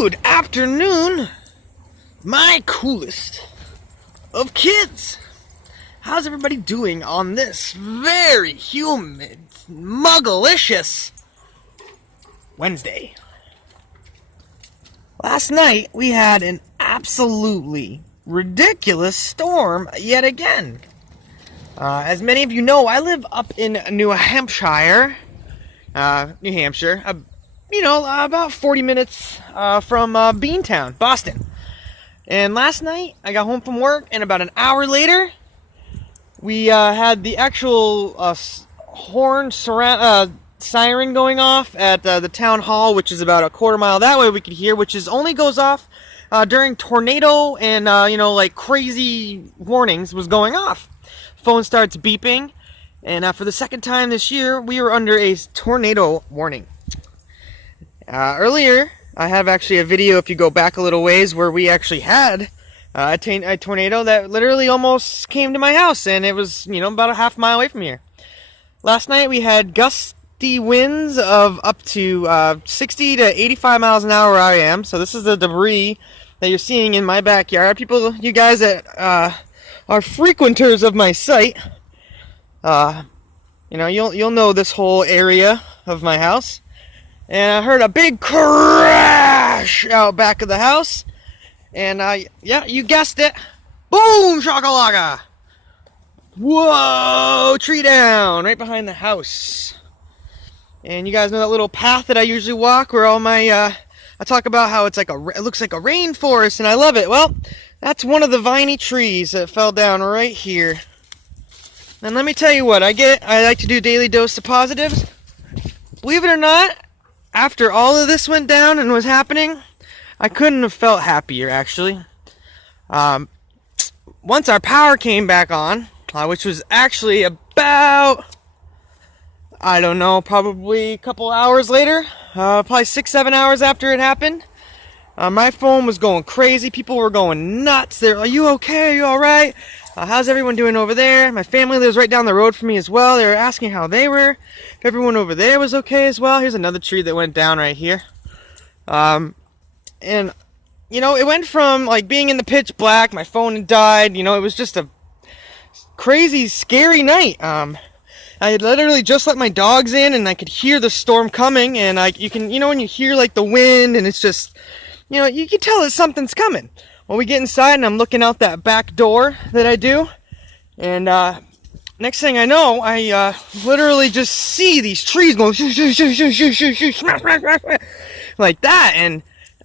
Good afternoon, my coolest of kids. How's everybody doing on this very humid, muggalicious Wednesday? Last night we had an absolutely ridiculous storm yet again. As many of you know, I live up in New Hampshire, about 40 minutes from Beantown, Boston. And last night, I got home from work, and about an hour later, we had the actual horn siren going off at the town hall, which is about a quarter mile that way we could hear, which only goes off during tornado and, crazy warnings was going off. Phone starts beeping, and for the second time this year, we were under a tornado warning. Earlier, I have actually a video, if you go back a little ways, where we actually had a tornado that literally almost came to my house, and it was, about a half mile away from here. Last night, we had gusty winds of up to 60 to 85 miles an hour where I am, so this is the debris that you're seeing in my backyard. People, you guys that are frequenters of my site, you'll know this whole area of my house. And I heard a big crash out back of the house. And, you guessed it. Boom, shakalaka. Whoa, tree down right behind the house. And you guys know that little path that I usually walk where all my, I talk about how it looks like a rainforest, and I love it. Well, that's one of the viney trees that fell down right here. And let me tell you what, I like to do daily dose of positives. Believe it or not, after all of this went down and was happening, I couldn't have felt happier, actually. Once our power came back on, which was actually about, I don't know, probably a couple hours later, probably 6-7 hours after it happened, my phone was going crazy. People were going nuts. They're, "Are you okay? Are you alright? How's everyone doing over there?" My family lives right down the road from me as well. They were asking how they were. If everyone over there was okay as well. Here's another tree that went down right here. And, it went from, being in the pitch black, my phone had died, it was just a crazy, scary night. I had literally just let my dogs in, and I could hear the storm coming, and you can, when you hear, the wind, and it's just, you can tell that something's coming. Well, we get inside, and I'm looking out that back door that I do, and next thing I know, I literally just see these trees going like that, and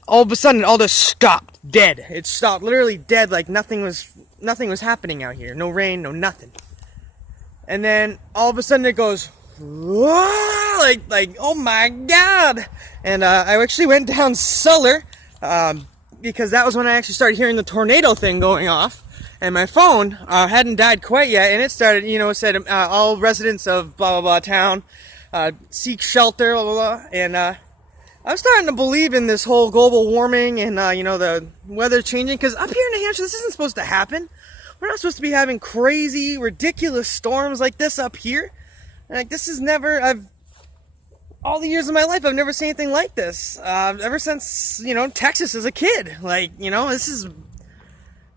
all of a sudden, it all just stopped dead. It stopped literally dead, like nothing was happening out here. No rain, no nothing. And then all of a sudden, it goes like oh my god! And I actually went down cellar. Because that was when I actually started hearing the tornado thing going off, and my phone hadn't died quite yet, and it started, it said all residents of blah blah blah town seek shelter, blah blah blah, and I'm starting to believe in this whole global warming and the weather changing, because up here in New Hampshire, this isn't supposed to happen. We're not supposed to be having crazy, ridiculous storms like this up here. And, this is never, all the years of my life, I've never seen anything like this. Ever since, Texas as a kid. This is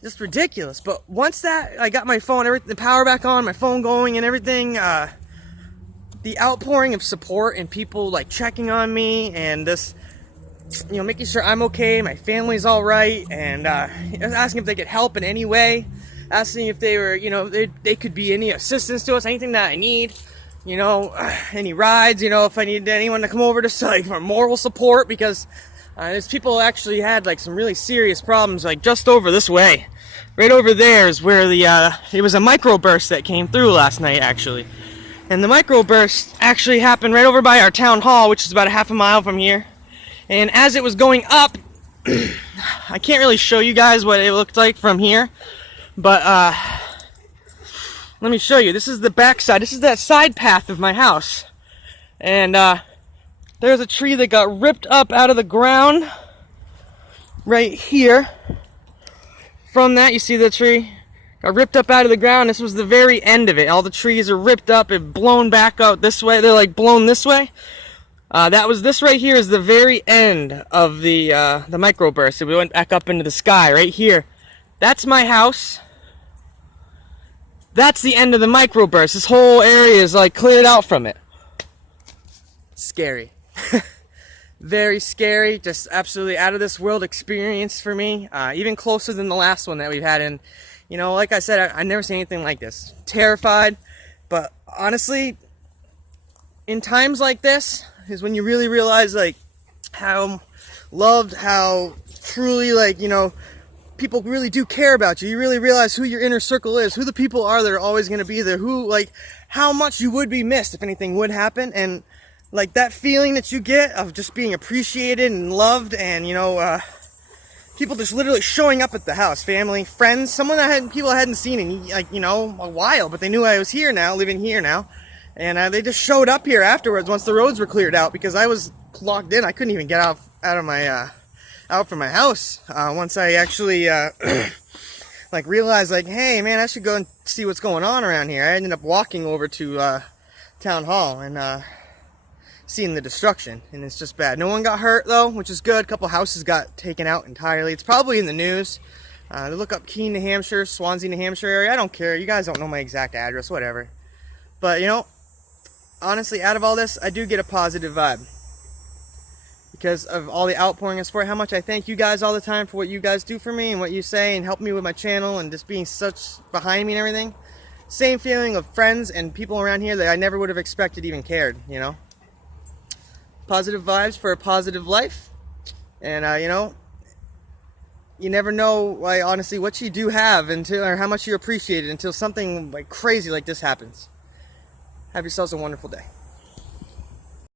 just ridiculous. But once I got my phone, the power back on, my phone going and everything, the outpouring of support and people, checking on me and this, making sure I'm okay, my family's all right, and asking if they could help in any way, asking if they were, they could be any assistance to us, anything that I need. Any rides, if I need anyone to come over to for moral support, because there's people actually had some really serious problems just over this way. Right over there is where it was a microburst that came through last night, actually. And the microburst actually happened right over by our town hall, which is about a half a mile from here. And as it was going up, I can't really show you guys what it looked like from here, but let me show you. This is the back side. This is that side path of my house. And there's a tree that got ripped up out of the ground right here. From that, you see the tree? Got ripped up out of the ground. This was the very end of it. All the trees are ripped up and blown back out this way. They're blown this way. This right here is the very end of the microburst. So we went back up into the sky right here. That's my house. That's the end of the microburst. This whole area is like cleared out from it. Scary. Very scary. Just absolutely out of this world experience for me. Even closer than the last one that we've had. And, you know, like I said, I never seen anything like this. Terrified. But honestly, in times like this is when you really realize, like, how loved, how truly, like, you know, people really do care about you. You really realize who your inner circle is, who the people are that are always going to be there, who, like, how much you would be missed if anything would happen. And like that feeling that you get of just being appreciated and loved, and, you know, people just literally showing up at the house, family, friends, people I hadn't seen in, like, you know, a while, but they knew I was here now, living here now, and they just showed up here afterwards once the roads were cleared out, because I was locked in. I couldn't even get out of my out from my house once I actually like realized, like, hey man, I should go and see what's going on around here. I ended up walking over to town hall and seeing the destruction, and it's just bad. No one got hurt though, which is good. A couple houses got taken out entirely. It's probably in the news. Look up Keene, New Hampshire, Swansea, New Hampshire area. I don't care. You guys don't know my exact address, whatever. But, you know, honestly, out of all this, I do get a positive vibe because of all the outpouring of support. How much I thank you guys all the time for what you guys do for me and what you say and help me with my channel and just being such behind me and everything. Same feeling of friends and people around here that I never would have expected even cared, you know. Positive vibes for a positive life. And, you know, you never know, like, honestly, what you do have until, or how much you appreciate it until something like crazy like this happens. Have yourselves a wonderful day.